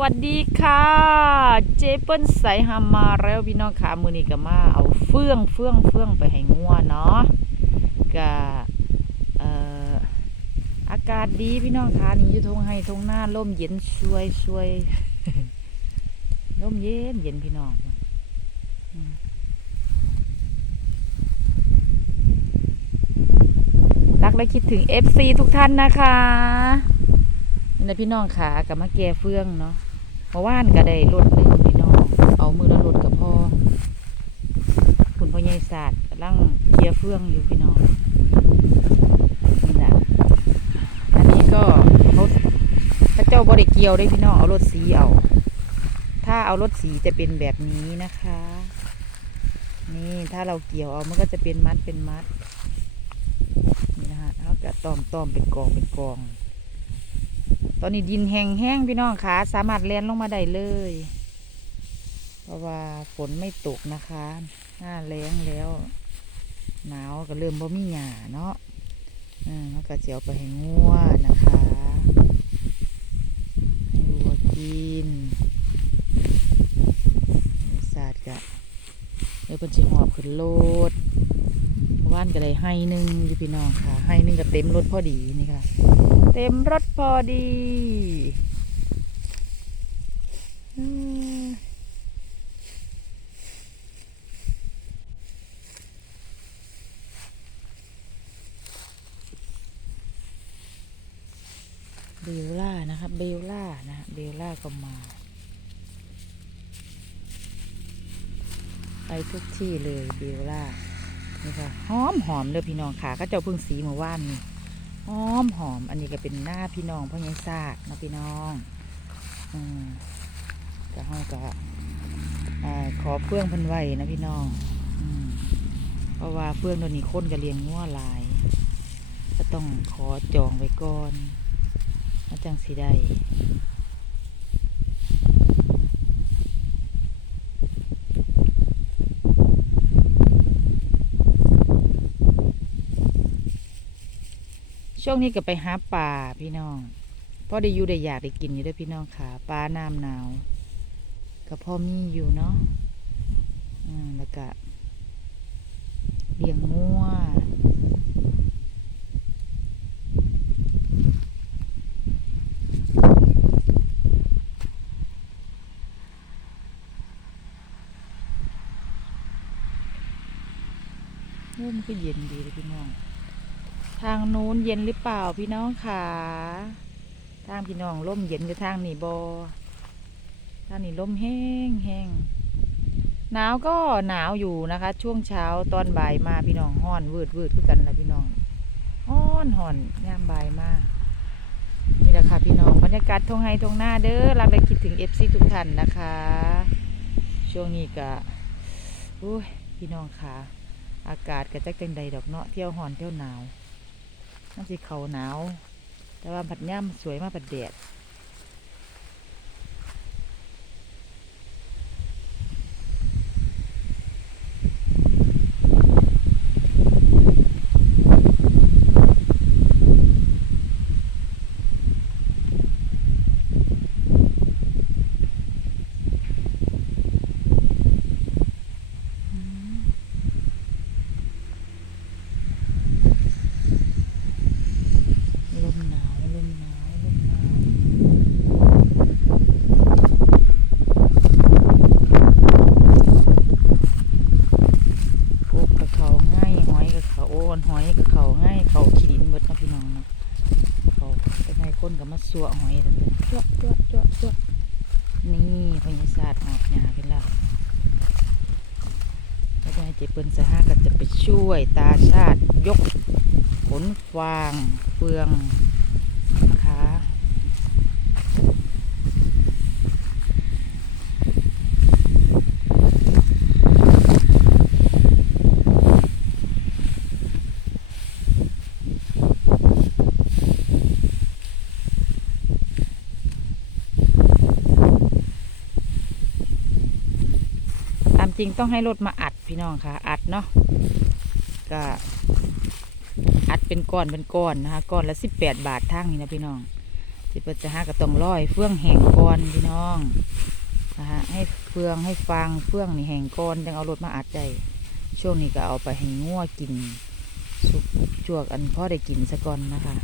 วัสดีค่ะ เจเปิ้ลใสหามาแล้วพี่น้องค่ะมือนี้ก็มาเอาเฟื่องเฟื่องเฟื่องไปให้งัวเนาะก็เอ่ออากาศดีพี่น้องค่ะนี่อยู่ทงให้ทงหน้าร่มเย็นช่วยช่วยร่มเย็นเย็นพี่น้องรักและคิดถึง FC ทุกท่านนะคะนี่นะพี่น้องขากับมาแก่เฟื่องเนาะ มื่อวานก็ได้รถหนึ่งพี่น้อง เอามือละรถกับพ่อคุณพ่อใหญ่ศาสตร์กำลังเคียเฟื่องอยู่พี่น้องนี่แหละอันนี้ก็เขาพระเจ้าบริเกียวได้พี่น้องเอารถสีเอาถ้าเอารถสีจะเป็นแบบนี้นะคะ นี่ถ้าเราเกี่ยวเอามันก็จะเป็นมัดเป็นมัดนี่นะฮะเขาจะตอมตอมเป็นกองเป็นกอง ตอนนี้ดินแห้งแห้งพี่น้องคะสามารถเลียนลงมาได้เลย เพราะว่าฝนไม่ตกนะคะ หน้าแล้งแล้ว หนาวก็เริ่มบ่มีหญ้าเนาะอืมแล้วก็เจียวไปให้งัวนะคะให้วัวกินศาสตร์กะเดี๋ยวเป็นสิหอบขึ้นรถว่านก็ได้ให้หนึ่งอยู่พี่น้องค่ะ ให้หนึ่งก็เต็มรถพอดีนี่ เต็มรถพอดีเบลล่านะครับเบลล่านะเบลล่าก็มา ไปทุกที่เลยเบลล่านี่ค่ะหอมหอมเลยพี่น้องขาก็เจ้าพึ่งสีเมื่วานนี่ หอมหอม อันนี้ก็เป็นหน้าพี่น้องพ่อใหญ่ซาดนะพี่น้องอืมก็เฮาก็ขอเพื่องพันไว้นะพี่น้องอืมเพราะว่าเพื่องตัวนี้ค้นก็เลี้ยงงัวลาย ก็ต้องขอจองไว้ก่อนมาจังสีได้ ช่วงนี้ก็ไปหาป่าพี่น้องพอได้อยู่ได้อยากได้กินอยู่ด้วยพี่น้องค่ะปลาน้ำหนาวก็พอมีอยู่เนาะอืมแล้วก็เลี้ยงงัวเริ่มนก็เย็นดีเลยพี่น้อง ทางนู้นเย็นหรือเปล่าพี่น้องขาทางพี่น้องร่มเย็นกับทางนี่บอทางนี่ร่มแห้งแห้งหนาวก็หนาวอยู่นะคะ ช่วงเช้าตอนบ่ายมาพี่น้องห้อนวืดวืดคือกันละพี่น้องห้อนห่อนยามบ่ายมานี่แหละค่ะพี่น้องบรรยากาศทงไฮทงหน้าเด้อรักและคิดถึงเอฟซีทุกท่านนะคะ ช่วงนี้ก็อุ้ยพี่น้องค่ะ อากาศก็จักจังใดดอกเนาะเที่ยวห่อนเที่ยวหนาว มันสิเขาหนาว แต่ว่าผัดย่ำสวยมากผัดแดดอืมลมหนาวลมหนาวลมหนาวพวกกับเขาง่ายหอยกับเขาโอนหอยกับเขาง่ายเขาขีดินเบิดเนาะพี่น้องเนาะเขาเป็นไง คนกับมาสัวหอยแต่เป็นจ้วะจ้วะจ้วจ้วนี่พญาศาสตร์หอบหยาเป็นแล้วแล้วจะให้เจเปิลสหาก็จะไปช่วยตาชาติยกขนฟางเฟืองนะคะ ตามจ ริงต้องให้รถมาอัดพี่น้องค่ะ อัดเนาะก็อัดเป็นก้อนเป็นก้อนนะคะก้อนละสิบแปดบาททางนี้นะพี่น้องสิเปิดจะห้าก็ต้องร้อยเฟื่องแห้งก่อนพี่น้องนะฮะให้เฟืองให้ฟางเฟื่องนี่แห้งก่อนจังเอารถมาอัดใจช่วงนี้ก็เอาไปให้งัวกินสุกจวกอันพ่อได้กินซะก่อนนะคะ